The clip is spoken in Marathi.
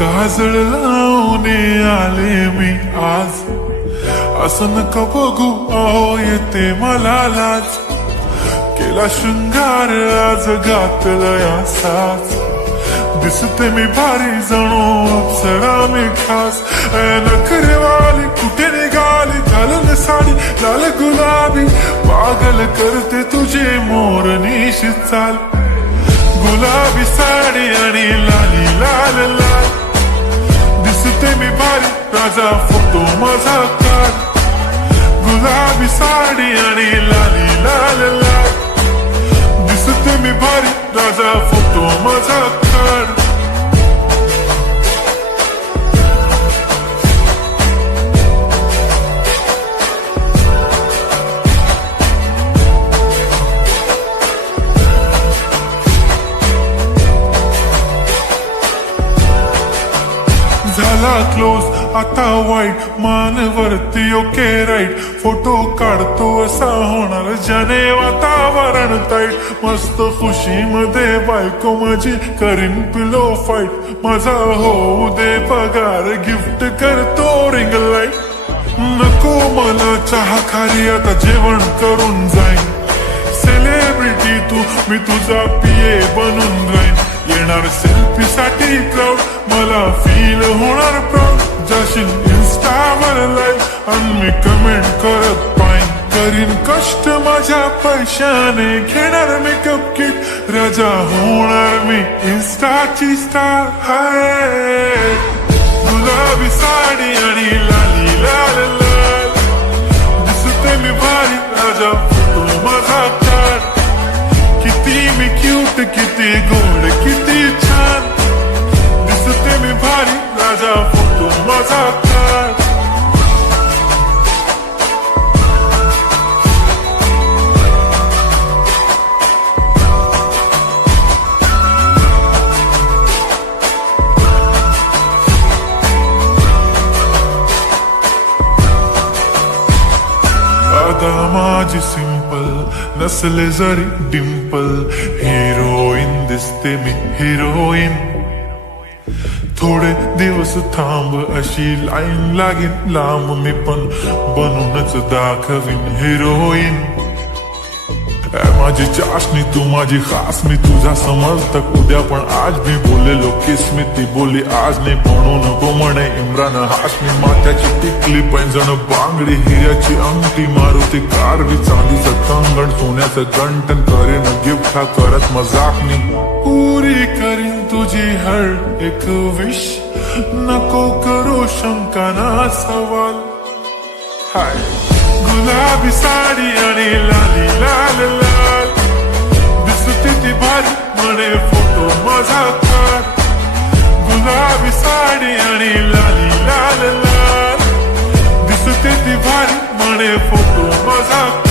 काजळ लावून आले मी आज, असं नका बघू अहो येते मला लाज, केला शृंगार आज घातलाय असाच, दिसते मी भारी जणू अप्सरा मी खास, नखरेवाली कुठे निघाली घालून साडी लाल गुलाबी, पागल करते तुझे मोरनीशी चाल, गुलाबी साडी आणि लाली लाल लाल, दिसते मी भारी राजा फोटो माझा काढ, गुलाबी साडी आणि लाली लाल लाल, दिसते मी भारी राजा फोटो माझा काढ. झाला क्लोज आता वाईट, मान वरती ओके राईट, फोटो काढतो असा होणार ज्याने वातावरण ताईट, मस्त खुशी मध्ये बायको माझी करीन पिलो फाईट, माझा होऊ दे पगार गिफ्ट करतो रिंग लाईट, नको मला चहा खारी आता जेवण करून जाईन, सेलिब्रिटी तू मी तुझा पिये बनून राहीन, येणार सेल्फी साठी क्राऊड मला फील होणार प्राऊड, जाशील इन्स्टावर लाईव्ह आणि मी कमेंट करत पाईन, करीन कष्ट माझ्या पैशाने घेणार मेकअप किट, राजा होणार मी इन्स्टाची स्टार. हाय गुलाबी साडी आणि लाली लाल लाल, दिसते मी भारी राजा फोटो माझा काढ, किती मी क्यूट किती गोड किती छान, दिसते मी भारी राजा फोटो माझा काढ. आता माझी सिंपल नसले जरी डिंपल, हिरोईन दिसते मी हिरोईन, थोडे दिवस थांब अशी लाईन लागेल लांब, मी पण बनूनच दाखवीन हिरोईन, माझी चाशनी तू माझी खास, मी तुझा समर्थक उद्या पण आज मी बोललेलो किस मी, ती बोली आज नाही म्हणून नको म्हणे इम्रान हाशमी, माथ्याची टिकली पैंजण बांगडी हिऱ्याची अंगठी, मारुती कारवी चांदीचं कंगण सोन्याचं गंटन, करीन गिफ्ट हा करत मजाक मी, पुरी करीन तुझी हर एक विश, नको करू शंका ना सवाल. हाय गुलाबी साडी आणि लाली लाल लाल, दिसते ती भारी म्हणे फोटो माझा काढ, गुलाबी साडी आणि लाली लाल लाल, दिसते ती भारी म्हणे फोटो माझा काढ.